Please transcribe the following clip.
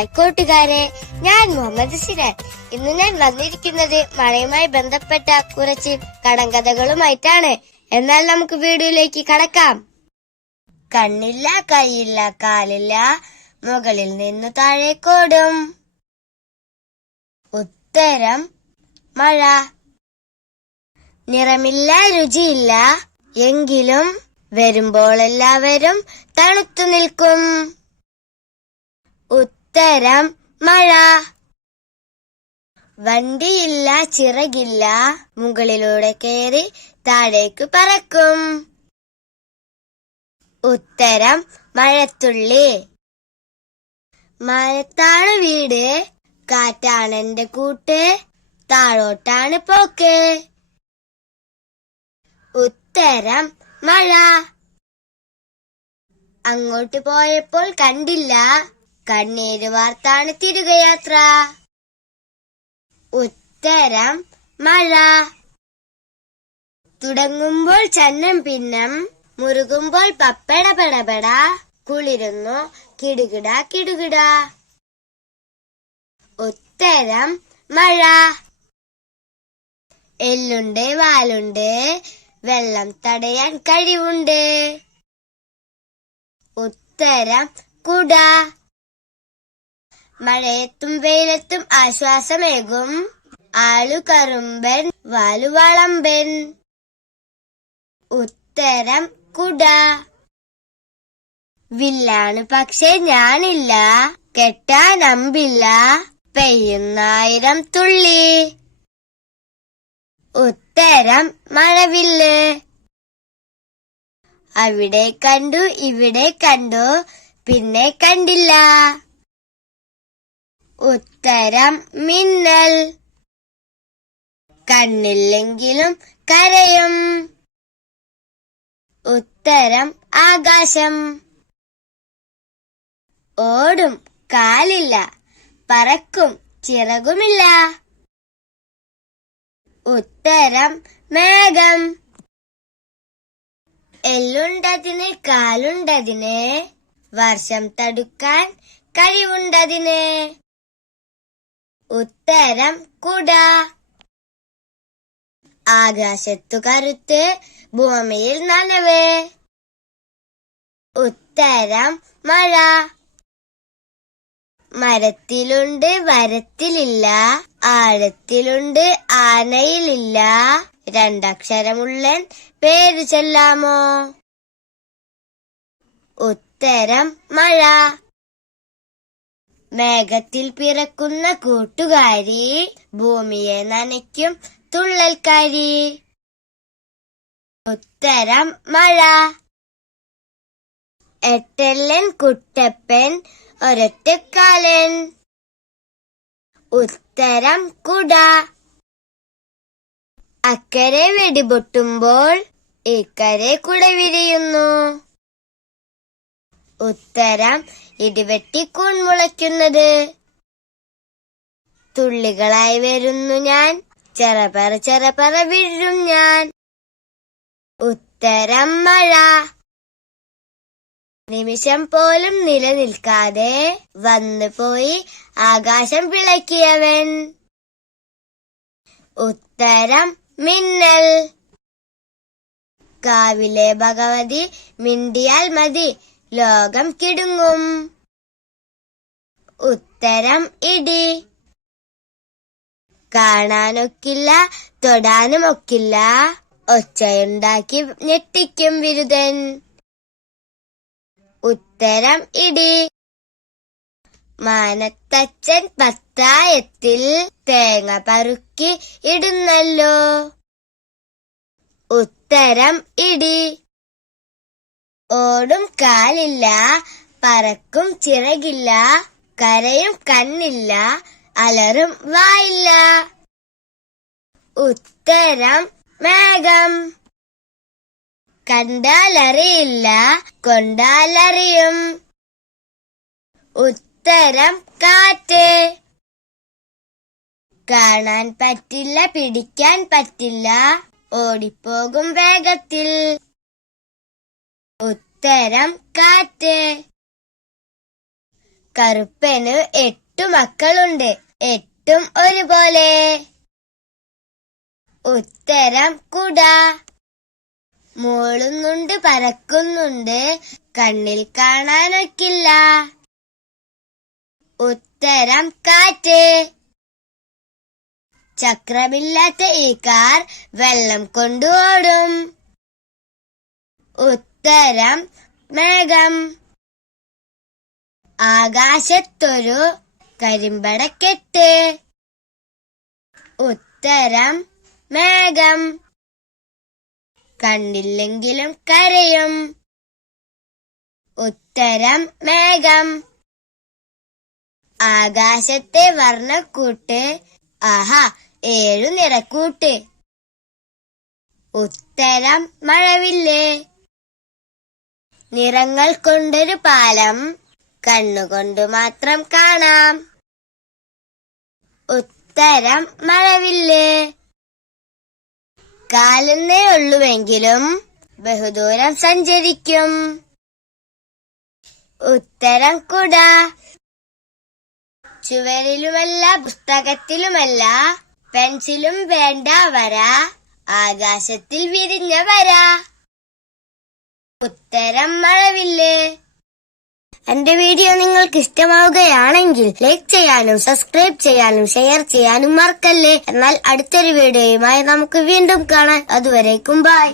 കൂട്ടുകാരെ, ഞാൻ മുഹമ്മദ് സിരാൻ. ഇന്ന് ഞാൻ വന്നിരിക്കുന്നത് മഴയുമായി ബന്ധപ്പെട്ട കുറച്ച് കടങ്കഥകളുമായിട്ടാണ്. എന്നാൽ നമുക്ക് വീഡിയോയിലേക്ക് കടക്കാം. കണ്ണില്ല, കൈയില്ല, കാലില്ല, മുകളിൽ നിന്ന് താഴേക്കോടും. ഉത്തരം മഴ. നിറമില്ല, രുചിയില്ല, എങ്കിലും വരുമ്പോൾ എല്ലാവരും തണുത്തു നിൽക്കും. ഉത്തരം മഴ. വണ്ടിയില്ല, ചിറകില്ല, മുകളിലൂടെ കയറി താഴേക്ക് പറക്കും. ഉത്തരം മഴത്തുള്ളി. മഴത്താണ് വീട്, കാറ്റാണ് എന്റെ കൂട്ട്, താഴോട്ടാണ് പോക്ക്. ഉത്തരം മഴ. അങ്ങോട്ട് പോയപ്പോൾ കണ്ടില്ല, കണ്ണീര് വാർത്താണ് തിരികെയാത്ര. ഉത്തരം മഴ. തുടങ്ങുമ്പോൾ ചന്നം പിന്നം, മുറുകുമ്പോൾ പപ്പട പടപട, കുളിരുന്നു കിടുകിട കിടുകിട. ഉത്തരം മഴ. എല്ലുണ്ട്, വാലുണ്ട്, വെള്ളം തടയാൻ കഴിവുണ്ട്. ഉത്തരം കുട. മഴയത്തും വെയിലത്തും ആശ്വാസമേകും, ആളു കറുമ്പൻ, വാലു വളമ്പൻ. ഉത്തരം കുട. വില്ലാണ് പക്ഷെ ഞാനില്ല, കെട്ടാൻ അമ്പില്ല, പെയ്യുന്നായിരം തുള്ളി. ഉത്തരം മഴവില്ല്. അവിടെ കണ്ടു, ഇവിടെ കണ്ടു, പിന്നെ കണ്ടില്ല. ഉത്തരം മിന്നൽ. കണ്ണില്ലെങ്കിലും കരയും. ഉത്തരം ആകാശം. ഓടും, കാലില്ല, പറക്കും, ചിറകുമില്ല. ഉത്തരം മേഘം. എല്ലുണ്ടതിന്, കാലുണ്ടതിന്, വർഷം തടുക്കാൻ കഴിവുണ്ടതിന്. ഉത്തരം കുട. ആകാശത്തു കറുത്ത്, ഭൂമിയിൽ നനവ്. ഉത്തരം മഴ. മരത്തിലുണ്ട്, വരത്തിലില്ല, ആഴത്തിലുണ്ട്, ആനയിലില്ല, രണ്ടക്ഷരമുള്ളൻ പേരു ചൊല്ലാമോ? ഉത്തരം മഴ. മേഘത്തിൽ പിറക്കുന്ന കൂട്ടുകാരി, ഭൂമിയെ നനയ്ക്കും തുള്ളൽക്കാരി. ഉത്തരം മഴ. എട്ടെല്ലൻ കുട്ടപ്പൻ, ഒരൊറ്റക്കാലൻ. ഉത്തരം കുട. അക്കരെ വെടിപൊട്ടുമ്പോൾ ഇക്കരെ കുട വിരിയുന്നു. ഉത്തരം ഇടിവെട്ടി കൂൺ മുളയ്ക്കുന്നത്. തുള്ളികളായി വരുന്നു ഞാൻ, ചെറപറ ചെറപറ വീഴും ഞാൻ. ഉത്തരം മഴ. നിമിഷം പോലും നിലനിൽക്കാതെ വന്നു പോയി ആകാശം വിളക്കിയവൻ. ഉത്തരം മിന്നൽ. കാവിലെ ഭഗവതി മിണ്ടിയാൽ മതി, ലോകം കിടുങ്ങും. ഉത്തരം ഇടി. കാണാനൊക്കില്ല, തൊടാനുമൊക്കില്ല, ഒച്ചയുണ്ടാക്കി ഞെട്ടിക്കും വിരുദൻ. ഉത്തരം ഇടി. മാനത്തച്ഛൻ പത്തായത്തിൽ തേങ്ങ പറുക്കി ഇടുന്നല്ലോ. ഉത്തരം ഇടി. ഓടും കാലില്ല, പറക്കും ചിറകില്ല, കരയും കണ്ണില്ല, അലറും വായില്ല. ഉത്തരം മേഘം. കണ്ടാലറിയില്ല, കൊണ്ടാലറിയും. ഉത്തരം കാറ്റ്. കാണാൻ പറ്റില്ല, പിടിക്കാൻ പറ്റില്ല, ഓടിപ്പോകും വേഗത്തിൽ. ഉത്തരം കാറ്റ്. കറുപ്പന് 8 മക്കളുണ്ട്. 8ഉം ഒരുപോലെ. ഉത്തരം കുട. മൂളുന്നുണ്ട്, പറക്കുന്നുണ്ട്, കണ്ണിൽ കാണാനൊക്കില്ല. ഉത്തരം കാറ്റ്. ചക്രമില്ലാത്ത ഈ കാർ വെള്ളം കൊണ്ട് ഓടും. ഉത്തരം മേഘം. ആകാശത്തൊരു കരിമ്പടക്കെട്ട്. ഉത്തരം മേഘം. കണ്ടില്ലെങ്കിലും കരയും. ഉത്തരം മേഘം. ആകാശത്തെ വർണ്ണക്കൂട്ട്. ആഹാ, 7 നിറക്കൂട്ട്. ഉത്തരം മഴവില്ല്. നിറങ്ങൾ കൊണ്ടൊരു പാലം, കണ്ണുകൊണ്ട് മാത്രം കാണാം. ഉത്തരം മഴവില്ല്. കാലെന്നേ ഉള്ളുവെങ്കിലും ബഹുദൂരം സഞ്ചരിക്കും. ഉത്തരം കുട. ചുവരിലുമല്ല, പുസ്തകത്തിലുമല്ല, പെൻസിലും വേണ്ട വര, ആകാശത്തിൽ വിരിഞ്ഞ വര. ഉത്തരം മഴവില്ല്. എന്റെ വീഡിയോ നിങ്ങൾക്ക് ഇഷ്ടമാവുകയാണെങ്കിൽ ലൈക്ക് ചെയ്യാനും സബ്സ്ക്രൈബ് ചെയ്യാനും ഷെയർ ചെയ്യാനും മറക്കല്ലേ. എന്നാൽ അടുത്തൊരു വീഡിയോയുമായി നമുക്ക് വീണ്ടും കാണാം. അതുവരേക്കും ബൈ.